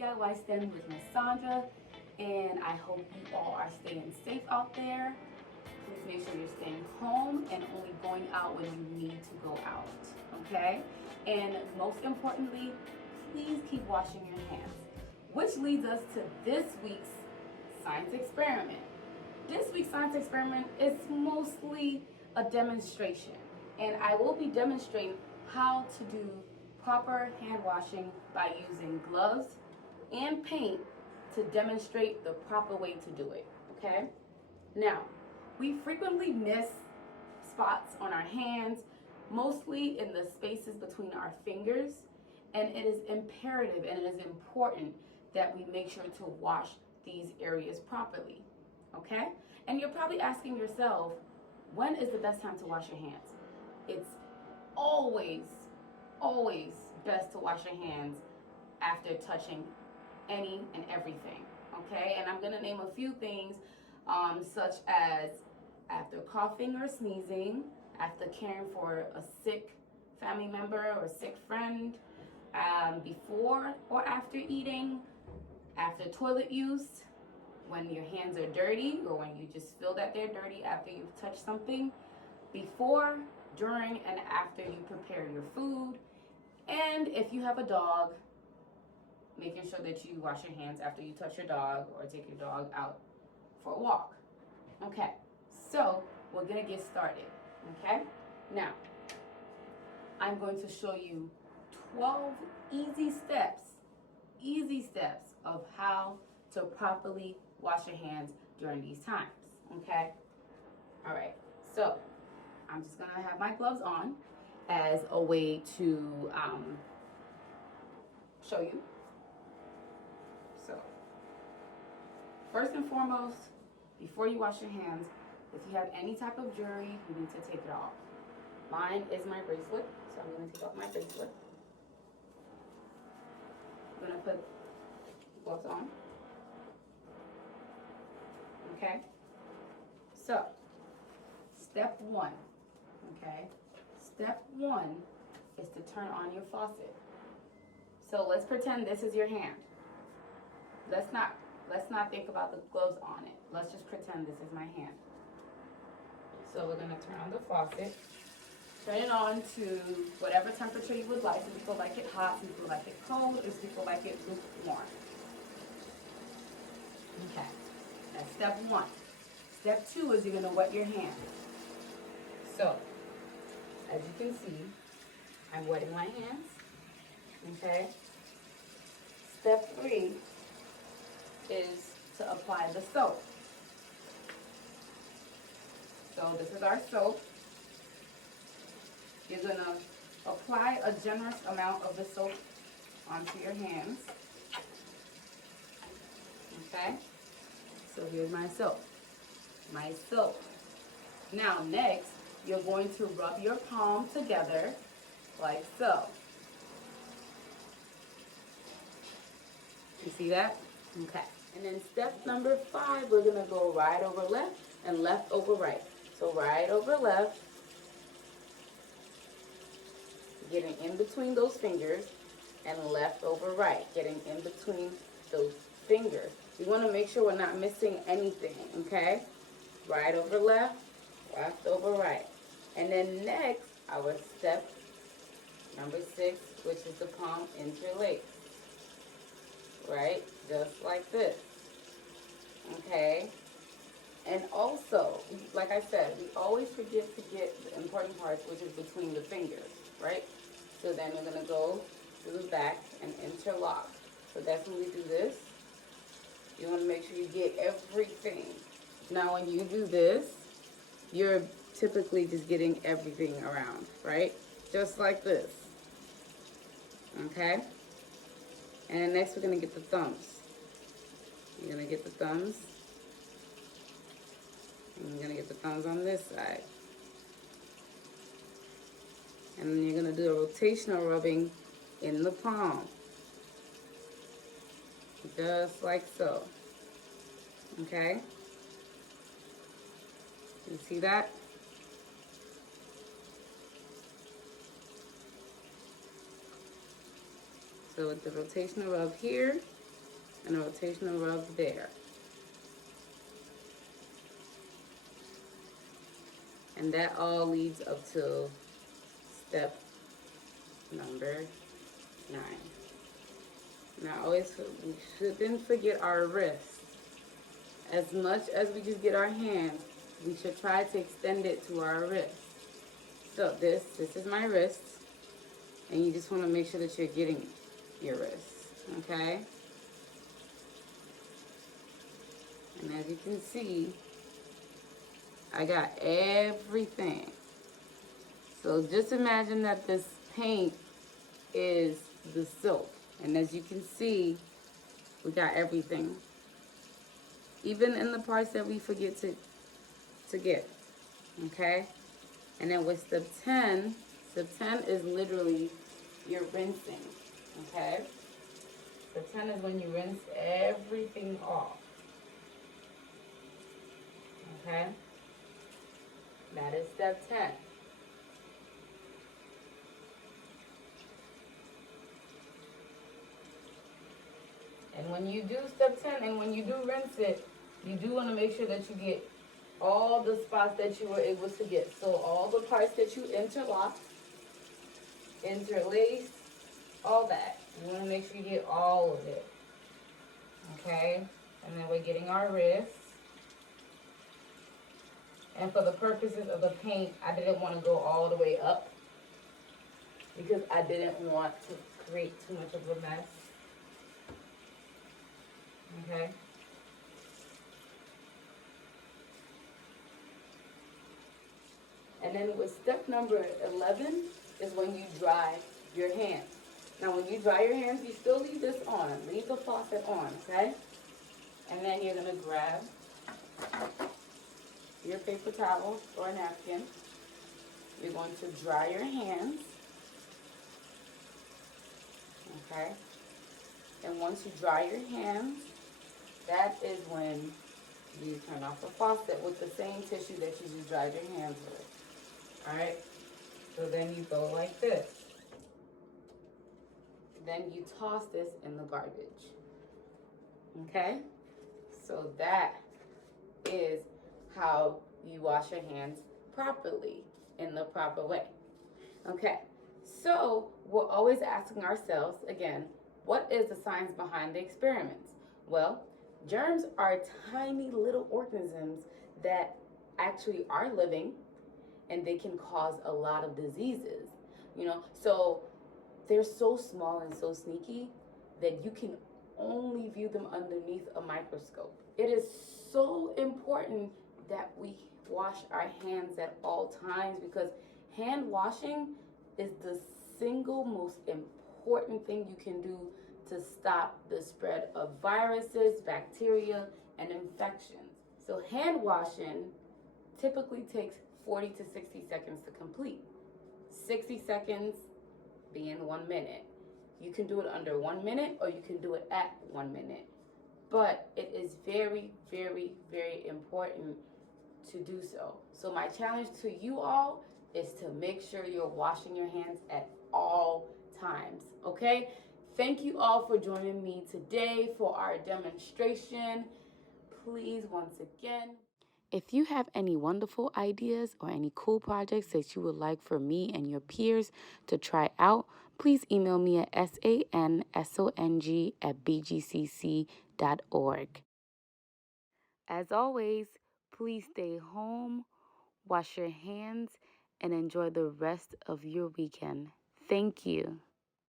DIY STEM with Miss Sandra, and I hope you all are staying safe out there. Please make sure you're staying home and only going out when you need to go out, okay? And most importantly, please keep washing your hands, which leads us to this week's science experiment. This week's science experiment is mostly a demonstration, and I will be demonstrating how to do proper hand washing by using gloves and paint to demonstrate the proper way to do it, okay? Now, we frequently miss spots on our hands, mostly in the spaces between our fingers, and it is imperative and it is important that we make sure to wash these areas properly, okay? And you're probably asking yourself, when is the best time to wash your hands? It's always best to wash your hands after touching any and everything, okay? And I'm gonna name a few things, such as after coughing or sneezing, after caring for a sick family member or sick friend, before or after eating, after toilet use, when your hands are dirty or when you just feel that they're dirty after you've touched something, before, during, and after you prepare your food, and if you have a dog, making sure that you wash your hands after you touch your dog or take your dog out for a walk. Okay, so we're gonna get started, okay? Now, I'm going to show you 12 easy steps of how to properly wash your hands during these times, okay? All right, so I'm just gonna have my gloves on as a way to show you. So, first and foremost, before you wash your hands, if you have any type of jewelry, you need to take it off. Mine is my bracelet, so I'm gonna take off my bracelet. I'm gonna put gloves on. Okay? So, step one, okay? Step one is to turn on your faucet. So let's pretend this is your hand. Let's not think about the gloves on it. Let's just pretend this is my hand. So we're gonna turn on the faucet. Turn it on to whatever temperature you would like. Some people like it hot, some people like it cold, or some people like it lukewarm. Okay, that's step one. Step two is you're gonna wet your hand. So, as you can see, I'm wetting my hands, okay? Step three is to apply the soap. So this is our soap. You're gonna apply a generous amount of the soap onto your hands, okay? So here's my soap. Now next, you're going to rub your palms together like so. You see that? Okay. And then step number 5, we're gonna go right over left and left over right. So right over left, getting in between those fingers, and left over right, getting in between those fingers. We wanna make sure we're not missing anything, okay? Right over left, left over right. And then next, our step number 6, which is the palm interlace. Right? Just like this. Okay? And also, like I said, we always forget to get the important parts, which is between the fingers, right? So then we're going to go to the back and interlock. So that's when we do this. You want to make sure you get everything. Now when you do this, you're typically just getting everything around, right? Just like this. Okay? And then next we're going to get the thumbs. You're going to get the thumbs. And you're going to get the thumbs on this side. And then you're going to do a rotational rubbing in the palm. Just like so. Okay? You see that? So with the rotational rub here, and a rotational rub there. And that all leads up to step number 9. Now, always, we shouldn't forget our wrists. As much as we just get our hands, we should try to extend it to our wrist. So this is my wrist, and you just want to make sure that you're getting your wrist, okay? And as you can see, I got everything. So just imagine that this paint is the soap, and as you can see, we got everything. Even in the parts that we forget to get, okay? And then with step 10 is literally your rinsing, okay? Step 10 is when you rinse everything off, okay? That is step 10. And when you do step 10 and when you do rinse it, you do want to make sure that you get all the spots that you were able to get. So all the parts that you interlocked, interlaced, all that. You want to make sure you get all of it. Okay? And then we're getting our wrists. And for the purposes of the paint, I didn't want to go all the way up because I didn't want to create too much of a mess. Okay? And then with step number 11 is when you dry your hands. Now when you dry your hands, you still leave this on. Leave the faucet on, okay? And then you're gonna grab your paper towel or a napkin. You're going to dry your hands, okay? And once you dry your hands, that is when you turn off the faucet with the same tissue that you just dried your hands with. Alright, so then you go like this. Then you toss this in the garbage. Okay? So that is how you wash your hands properly, in the proper way. Okay, so we're always asking ourselves, again, what is the science behind the experiments? Well, germs are tiny little organisms that actually are living, and they can cause a lot of diseases, so they're so small and so sneaky that you can only view them underneath a microscope. It is so important that we wash our hands at all times, because hand washing is the single most important thing you can do to stop the spread of viruses, bacteria, and infections. So hand washing typically takes 40 to 60 seconds to complete. 60 seconds being 1 minute. You can do it under 1 minute, or you can do it at 1 minute. But it is very, very, very important to do so. So my challenge to you all is to make sure you're washing your hands at all times, okay? Thank you all for joining me today for our demonstration. Please, once again, if you have any wonderful ideas or any cool projects that you would like for me and your peers to try out, please email me at sansong@bgcc.org. As always, please stay home, wash your hands, and enjoy the rest of your weekend. Thank you.